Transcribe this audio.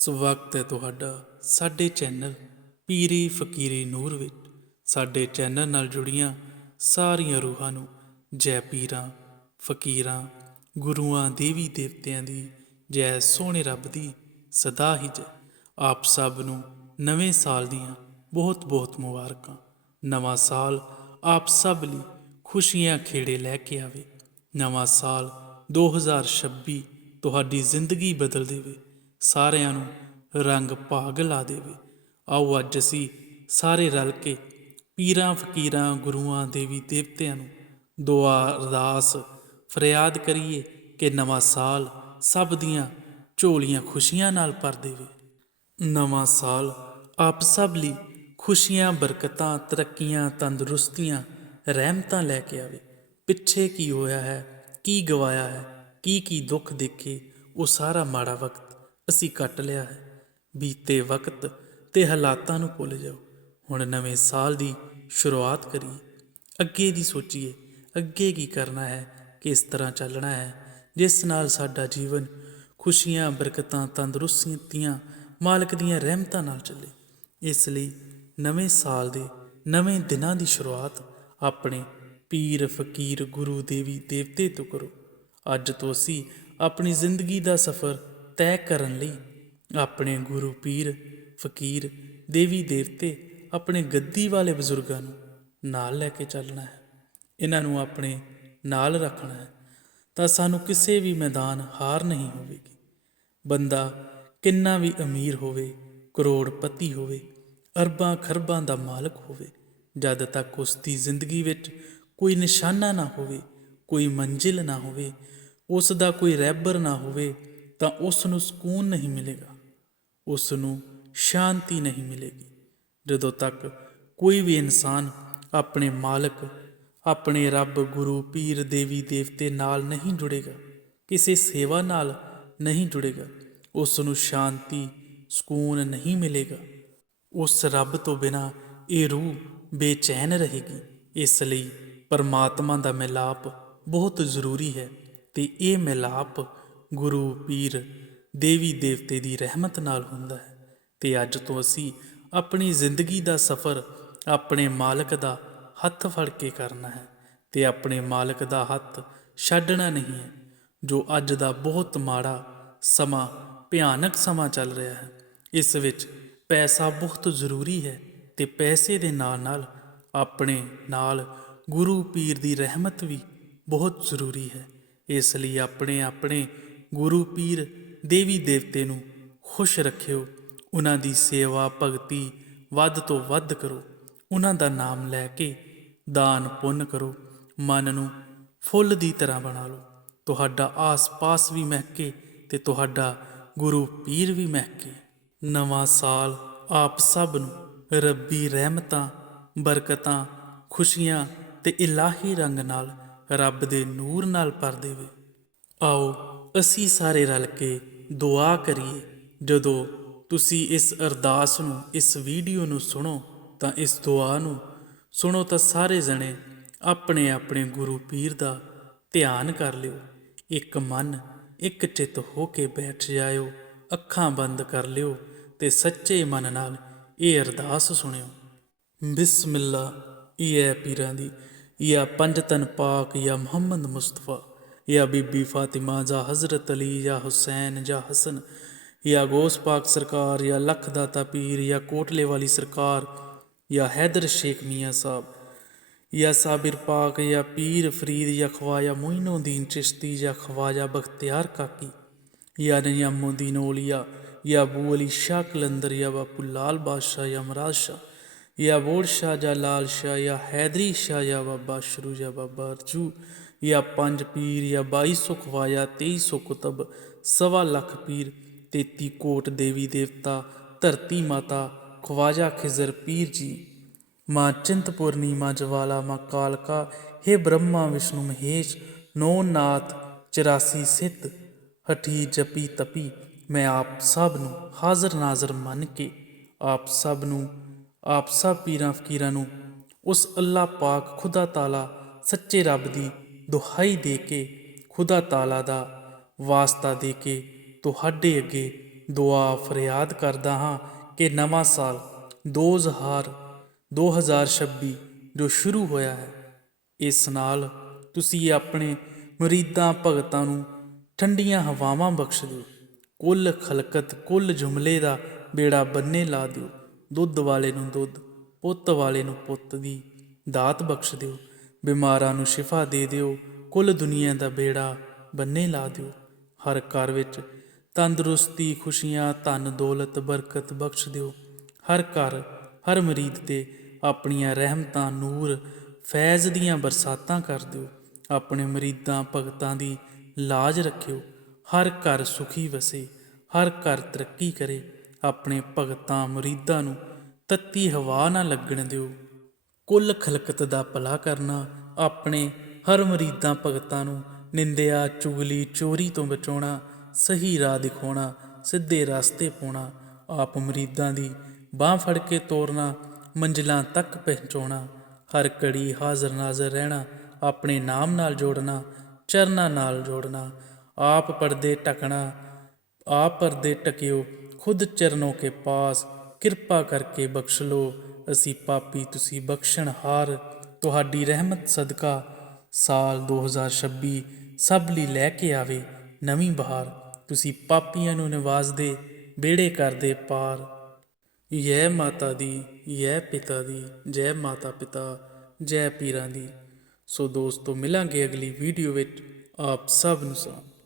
ਸਵਾਗਤ ਹੈ ਤੁਹਾਡਾ ਸਾਡੇ ਚੈਨਲ ਪੀਰੀ ਫਕੀਰੀ ਨੂਰ ਵਿੱਚ। ਸਾਡੇ ਚੈਨਲ ਨਾਲ ਜੁੜੀਆਂ ਸਾਰੀਆਂ ਰੂਹਾਂ ਨੂੰ ਜੈ ਪੀਰਾਂ, ਫਕੀਰਾਂ, ਗੁਰੂਆਂ, ਦੇਵੀ ਦੇਵਤਿਆਂ ਦੀ ਜੈ ਸੋਹਣੇ ਰੱਬ ਦੀ ਸਦਾ ਹੀ ਜੈ। ਆਪ ਸਭ ਨੂੰ ਨਵੇਂ ਸਾਲ ਦੀਆਂ ਬਹੁਤ ਬਹੁਤ ਮੁਬਾਰਕਾਂ। ਨਵਾਂ ਸਾਲ ਆਪ ਸਭ ਲਈ ਖੁਸ਼ੀਆਂ ਖੇੜੇ ਲੈ ਕੇ ਆਵੇ। ਨਵਾਂ ਸਾਲ 2026 ਤੁਹਾਡੀ ਜ਼ਿੰਦਗੀ ਬਦਲ ਦੇਵੇ। ਸਾਰਿਆਂ ਨੂੰ ਰੰਗ ਭਾਗ ਲਾ ਦੇਵੇ। ਆਓ ਅੱਜ ਅਸੀਂ ਸਾਰੇ ਰਲ ਕੇ ਪੀਰਾਂ ਫਕੀਰਾਂ ਗੁਰੂਆਂ ਦੇਵੀ ਦੇਵਤਿਆਂ ਨੂੰ ਦੁਆ, ਅਰਦਾਸ ਫਰਿਆਦ ਕਰੀਏ ਕਿ ਨਵਾਂ ਸਾਲ ਸਭ ਦੀਆਂ ਝੋਲੀਆਂ ਖੁਸ਼ੀਆਂ ਨਾਲ ਭਰ ਦੇਵੇ। ਨਵਾਂ ਸਾਲ ਆਪ ਸਭ ਲਈ ਖੁਸ਼ੀਆਂ, ਬਰਕਤਾਂ, ਤਰੱਕੀਆਂ, ਤੰਦਰੁਸਤੀਆਂ, ਰਹਿਮਤਾਂ ਲੈ ਕੇ ਆਵੇ। ਪਿੱਛੇ ਕੀ ਹੋਇਆ ਹੈ, ਕੀ ਗਵਾਇਆ ਹੈ, ਕੀ ਕੀ ਦੁੱਖ ਦੇਖੇ, ਉਹ ਸਾਰਾ ਮਾੜਾ ਵਕਤ ਅਸੀਂ ਕੱਟ ਲਿਆ ਹੈ। ਬੀਤੇ ਵਕਤ ਤੇ ਹਾਲਾਤਾਂ ਨੂੰ ਭੁੱਲ ਜਾਓ। ਹੁਣ ਨਵੇਂ ਸਾਲ ਦੀ ਸ਼ੁਰੂਆਤ ਕਰੀਏ। ਅੱਗੇ ਦੀ ਸੋਚੀਏ, ਅੱਗੇ ਕੀ ਕਰਨਾ ਹੈ, ਕਿਸ ਤਰ੍ਹਾਂ ਚੱਲਣਾ ਹੈ, ਜਿਸ ਨਾਲ ਸਾਡਾ ਜੀਵਨ ਖੁਸ਼ੀਆਂ, ਬਰਕਤਾਂ, ਤੰਦਰੁਸਤੀਆਂ ਮਾਲਕ ਦੀਆਂ ਰਹਿਮਤਾਂ ਨਾਲ ਚੱਲੇ। ਇਸ ਲਈ ਨਵੇਂ ਸਾਲ ਦੇ ਨਵੇਂ ਦਿਨਾਂ ਦੀ ਸ਼ੁਰੂਆਤ ਆਪਣੇ ਪੀਰ, ਫਕੀਰ, ਗੁਰੂ, ਦੇਵੀ, ਦੇਵਤੇ ਤੋਂ ਕਰੋ। ਅੱਜ ਤੋਂ ਅਸੀਂ ਆਪਣੀ ਜ਼ਿੰਦਗੀ ਦਾ ਸਫ਼ਰ ਤੈਅ ਕਰਨ ਲਈ ਆਪਣੇ ਗੁਰੂ ਪੀਰ, ਫਕੀਰ, ਦੇਵੀ ਦੇਵਤੇ ਆਪਣੇ ਗੱਦੀ ਵਾਲੇ ਬਜ਼ੁਰਗਾਂ ਨੂੰ ਨਾਲ ਲੈ ਕੇ ਚੱਲਣਾ ਹੈ। ਇਹਨਾਂ ਨੂੰ ਆਪਣੇ ਨਾਲ ਰੱਖਣਾ ਹੈ ਤਾਂ ਸਾਨੂੰ ਕਿਸੇ ਵੀ ਮੈਦਾਨ ਹਾਰ ਨਹੀਂ ਹੋਵੇਗੀ। ਬੰਦਾ ਕਿੰਨਾ ਵੀ ਅਮੀਰ ਹੋਵੇ, ਕਰੋੜਪਤੀ ਹੋਵੇ, ਅਰਬਾਂ ਖਰਬਾਂ ਦਾ ਮਾਲਕ ਹੋਵੇ, ਜਦ ਤੱਕ ਉਸ ਦੀ ਜ਼ਿੰਦਗੀ ਵਿੱਚ ਕੋਈ ਨਿਸ਼ਾਨਾ ਨਾ ਹੋਵੇ, ਕੋਈ ਮੰਜ਼ਿਲ ਨਾ ਹੋਵੇ ਉਸ ਦਾ ਕੋਈ ਰਹਿਬਰ ਨਾ ਹੋਵੇ ਤਾਂ ਉਸ ਨੂੰ ਸਕੂਨ ਨਹੀਂ ਮਿਲੇਗਾ ਉਸ ਨੂੰ ਸ਼ਾਂਤੀ ਨਹੀਂ ਮਿਲੇਗੀ। ਜਦੋਂ ਤੱਕ ਕੋਈ ਵੀ ਇਨਸਾਨ ਆਪਣੇ ਮਾਲਕ, ਆਪਣੇ ਰੱਬ, ਗੁਰੂ, ਪੀਰ, ਦੇਵੀ, ਦੇਵਤੇ ਨਾਲ ਨਹੀਂ ਜੁੜੇਗਾ, ਕਿਸੇ ਸੇਵਾ ਨਾਲ ਨਹੀਂ ਜੁੜੇਗਾ ਉਸ ਨੂੰ ਸ਼ਾਂਤੀ, ਸਕੂਨ ਨਹੀਂ ਮਿਲੇਗਾ। ਉਸ ਰੱਬ ਤੋਂ ਬਿਨਾ ਇਹ ਰੂਹ ਬੇਚੈਨ ਰਹੇਗੀ, ਇਸ ਲਈ ਪਰਮਾਤਮਾ ਦਾ ਮਿਲਾਪ ਬਹੁਤ ਜ਼ਰੂਰੀ ਹੈ ਤੇ ਇਹ ਮਿਲਾਪ ਗੁਰੂ ਪੀਰ ਦੇਵੀ ਦੇਵਤੇ ਦੀ ਰਹਿਮਤ ਨਾਲ ਹੁੰਦਾ ਹੈ ਤੇ ਅੱਜ ਤੋਂ ਅਸੀਂ ਆਪਣੀ ਜ਼ਿੰਦਗੀ ਦਾ ਸਫ਼ਰ ਆਪਣੇ ਮਾਲਕ ਦਾ ਹੱਥ ਫੜ ਕੇ ਕਰਨਾ ਹੈ ਤੇ ਆਪਣੇ ਮਾਲਕ ਦਾ ਹੱਥ ਛੱਡਣਾ ਨਹੀਂ ਹੈ, ਜੋ ਅੱਜ ਦਾ ਬਹੁਤ ਮਾੜਾ ਸਮਾਂ, ਭਿਆਨਕ ਸਮਾਂ ਚੱਲ ਰਿਹਾ ਹੈ। ਇਸ ਵਿੱਚ ਪੈਸਾ ਬਹੁਤ ਜ਼ਰੂਰੀ ਹੈ ਤੇ ਪੈਸੇ ਦੇ ਨਾਲ ਨਾਲ ਆਪਣੇ ਨਾਲ ਗੁਰੂ ਪੀਰ ਦੀ ਰਹਿਮਤ ਵੀ ਬਹੁਤ ਜ਼ਰੂਰੀ ਹੈ। ਇਸ ਲਈ ਆਪਣੇ ਆਪਣੇ ਗੁਰੂ ਪੀਰ ਦੇਵੀ ਦੇਵਤੇ ਨੂੰ ਖੁਸ਼ ਰੱਖਿਓ। ਉਹਨਾਂ ਦੀ ਸੇਵਾ ਭਗਤੀ ਵੱਧ ਤੋਂ ਵੱਧ ਕਰੋ। ਉਹਨਾਂ ਦਾ ਨਾਮ ਲੈ ਕੇ ਦਾਨ ਪੁੰਨ ਕਰੋ। ਮਨ ਨੂੰ ਫੁੱਲ ਦੀ ਤਰ੍ਹਾਂ ਬਣਾ ਲਓ। ਤੁਹਾਡਾ ਆਸ-ਪਾਸ ਵੀ ਮਹਿਕੇ ਤੇ ਤੁਹਾਡਾ ਗੁਰੂ ਪੀਰ ਵੀ ਮਹਿਕੇ। ਨਵਾਂ ਸਾਲ ਆਪ ਸਭ ਨੂੰ ਰੱਬੀ ਰਹਿਮਤਾਂ, ਬਰਕਤਾਂ, ਖੁਸ਼ੀਆਂ ਤੇ ਇਲਾਹੀ ਰੰਗ ਨਾਲ ਰੱਬ ਦੇ ਨੂਰ ਨਾਲ ਭਰ ਦੇਵੇ। ਆਓ ਅਸੀਂ ਸਾਰੇ ਰਲ ਕੇ ਦੁਆ ਕਰੀਏ। ਜਦੋਂ ਤੁਸੀਂ ਇਸ ਅਰਦਾਸ ਨੂੰ, ਇਸ ਵੀਡੀਓ ਨੂੰ ਸੁਣੋ, ਤਾਂ ਇਸ ਦੁਆ ਨੂੰ ਸੁਣੋ ਤਾਂ ਸਾਰੇ ਜਣੇ ਆਪਣੇ ਆਪਣੇ ਗੁਰੂ ਪੀਰ ਦਾ ਧਿਆਨ ਕਰ ਲਿਓ। ਇੱਕ ਮਨ, ਇੱਕ ਚਿੱਤ ਹੋ ਕੇ ਬੈਠ ਜਾਇਓ, ਅੱਖਾਂ ਬੰਦ ਕਰ ਲਿਓ ਤੇ ਸੱਚੇ ਮਨ ਨਾਲ ਇਹ ਅਰਦਾਸ ਸੁਣਿਓ। ਬਿਸਮਿਲ੍ਲਾ, ਇਹ ਪੀਰਾਂ ਦੀ ਯਾ ਪੰਜ ਤਨ ਪਾਕ ਯਾ ਮੁਹੰਮਦ ਮੁਸਤਫਾ। ਯਾ ਬੀਬੀ ਫਾਤਿਮਾ ਜਾਂ ਹਜ਼ਰਤ ਅਲੀ ਜਾਂ ਹੁਸੈਨ ਜਾਂ ਹਸਨ ਯਾ ਗੋਸ ਪਾਕ ਸਰਕਾਰ ਯਾ ਲੱਖ ਦਾਤਾ ਪੀਰ ਯਾ ਕੋਟਲੇ ਵਾਲੀ ਸਰਕਾਰ ਯਾ ਹੈਦਰ ਸ਼ੇਖ ਮੀਆਂ ਸਾਹਿਬ ਯਾ ਸਾਬਿਰ ਪਾਕ ਯਾ ਪੀਰ ਫਰੀਦ ਯਾ ਖਵਾਜਾ ਮੋਇਨੁਦੀਨ ਚਿਸ਼ਤੀ ਯਾ ਖਵਾਜਾ ਬਖਤਿਆਰ ਕਾਕੀ ਯਾ ਨਿਯਮੁਦੀਨ ਔਲੀਆ ਯਾ ਅਬੂ ਅਲੀ ਸ਼ਾਹ ਕਲੰਦਰ ਯਾ ਬਾਪੂ ਲਾਲ ਬਾਦਸ਼ਾਹ ਯਾ ਮਰਾਦ ਸ਼ਾਹ ਯਾ ਬੋੜ ਸ਼ਾਹ ਜਾਂ ਲਾਲ ਸ਼ਾਹ ਯਾ ਹੈਦਰੀ ਸ਼ਾਹ ਯਾ ਬਾਬਾ ਸ਼ਰੂ ਯਾ ਬਾਬਾ ਅਰਜੂ ਜਾਂ ਪੰਜ ਪੀਰ ਜਾਂ ਯਾ 2200 ਖਵਾਜਾ 2300 ਕੁਤਬ ਸਵਾ ਲੱਖ ਪੀਰ 33 ਕੋਟ ਦੇਵੀ ਦੇਵਤਾ, ਧਰਤੀ ਮਾਤਾ, ਖਵਾਜਾ ਖਿਜ਼ਰ ਪੀਰ ਜੀ। ਮਾਂ ਚਿੰਤਪੁਰਨੀ ਮਾਂ ਜਵਾਲਾ, ਮਾਂ ਕਾਲਕਾ हे ਬ੍ਰਹਮਾ ਵਿਸ਼ਨੂੰ ਮਹੇਸ਼, ਨੌ ਨਾਥ 84 ਸਿੱਧ, ਹਠੀ ਜਪੀ ਤਪੀ, ਮੈਂ ਆਪ ਸਭ ਨੂੰ ਹਾਜ਼ਰ ਨਾਜ਼ਰ ਮੰਨ ਕੇ, ਆਪ ਸਭ ਨੂੰ, ਆਪ ਸਭ ਪੀਰਾਂ ਫਕੀਰਾਂ ਨੂੰ, ਉਸ ਅੱਲਾਹ ਪਾਕ ਖੁਦਾ ਤਾਲਾ, ਸੱਚੇ ਰੱਬ ਦੀ ਦੁਹਾਈ ਦੇ ਕੇ, ਖੁਦਾ ਤਾਲਾ ਦਾ ਵਾਸਤਾ ਦੇ ਕੇ ਤੁਹਾਡੇ ਅੱਗੇ ਦੁਆ ਫਰਿਆਦ ਕਰਦਾ ਹਾਂ ਕਿ ਨਵਾਂ ਸਾਲ 2000 2026 ਜੋ ਸ਼ੁਰੂ ਹੋਇਆ ਹੈ, ਇਸ ਨਾਲ ਤੁਸੀਂ ਆਪਣੇ ਮੁਰੀਦਾਂ ਭਗਤਾਂ ਨੂੰ ਠੰਡੀਆਂ ਹਵਾਵਾਂ ਬਖਸ਼ ਦਿਓ। ਕੁੱਲ ਖਲਕਤ, ਕੁੱਲ ਜੁਮਲੇ ਦਾ ਬੇੜਾ ਬੰਨੇ ਲਾ ਦਿਓ। ਦੁੱਧ ਵਾਲੇ ਨੂੰ ਦੁੱਧ, ਪੁੱਤ ਵਾਲੇ ਨੂੰ ਪੁੱਤ ਦੀ ਦਾਤ ਬਖਸ਼ ਦਿਓ। ਬਿਮਾਰਾਂ ਨੂੰ ਸ਼ਿਫਾ ਦੇ ਦਿਓ, ਕੁੱਲ ਦੁਨੀਆ ਦਾ ਬੇੜਾ ਬੰਨੇ ਲਾ ਦਿਓ। ਹਰ ਘਰ ਵਿੱਚ ਤੰਦਰੁਸਤੀ, ਖੁਸ਼ੀਆਂ, ਧਨ, ਦੌਲਤ, ਬਰਕਤ ਬਖਸ਼ ਦਿਓ। ਹਰ ਘਰ, ਹਰ ਮਰੀਦ ਤੇ ਆਪਣੀਆਂ ਰਹਿਮਤਾਂ, ਨੂਰ, ਫੈਜ਼ ਦੀਆਂ ਬਰਸਾਤਾਂ ਕਰ ਦਿਓ। ਆਪਣੇ ਮਰੀਦਾਂ, ਭਗਤਾਂ ਦੀ ਲਾਜ ਰੱਖਿਓ। ਹਰ ਘਰ ਸੁਖੀ ਵਸੇ, ਹਰ ਘਰ ਤਰੱਕੀ ਕਰੇ। ਆਪਣੇ ਭਗਤਾਂ, ਮੁਰੀਦਾਂ ਨੂੰ ਤੱਤੀ ਹਵਾ ਨਾ ਲੱਗਣ ਦਿਓ। ਕੁੱਲ ਖਲਕਤ ਦਾ ਭਲਾ ਕਰਨਾ, ਆਪਣੇ ਹਰ ਮਰੀਦਾਂ ਭਗਤਾਂ ਨੂੰ ਨਿੰਦਿਆ, ਚੁਗਲੀ, ਚੋਰੀ ਤੋਂ ਬਚਾਉਣਾ, ਸਹੀ ਰਾਹ ਦਿਖਾਉਣਾ, ਸਿੱਧੇ ਰਸਤੇ ਪਾਉਣਾ, ਆਪ ਮਰੀਦਾਂ ਦੀ ਬਾਹ ਫੜ ਕੇ ਤੋਰਨਾ, ਮੰਜ਼ਿਲਾਂ ਤੱਕ ਪਹੁੰਚਾਉਣਾ, ਹਰ ਘੜੀ ਹਾਜ਼ਰ ਨਾਜ਼ਰ ਰਹਿਣਾ, ਆਪਣੇ ਨਾਮ ਨਾਲ ਜੋੜਨਾ, ਚਰਨਾਂ ਨਾਲ ਜੋੜਨਾ, ਆਪ ਪਰਦੇ ਟਕਣਾ ਆਪ ਪਰਦੇ ਟਕਿਓ ਖੁਦ ਚਰਨੋਂ ਕੇ ਪਾਸ, ਕਿਰਪਾ ਕਰਕੇ ਬਖਸ਼ ਲੋ ਅਸੀਂ ਪਾਪੀ ਤੁਸੀਂ ਬਖਸ਼ਣਹਾਰ ਤੁਹਾਡੀ ਰਹਿਮਤ ਸਦਕਾ ਸਾਲ 2026 ਸਭ ਲਈ ਲੈ ਕੇ ਆਵੇ ਨਵੀਂ ਬਹਾਰ। ਤੁਸੀਂ ਪਾਪੀਆਂ ਨੂੰ ਨਿਵਾਜ਼ਦੇ ਬੇੜੇ ਕਰਦੇ ਪਾਰ। ਯੈ ਮਾਤਾ ਦੀ, ਯੈ ਪਿਤਾ ਦੀ, ਜੈ ਮਾਤਾ ਪਿਤਾ, ਜੈ ਪੀਰਾਂ ਦੀ। ਸੋ ਦੋਸਤੋ, ਮਿਲਾਂਗੇ ਅਗਲੀ ਵੀਡੀਓ ਵਿੱਚ। ਆਪ ਸਭ ਨੂੰ ਸਲਾਮ।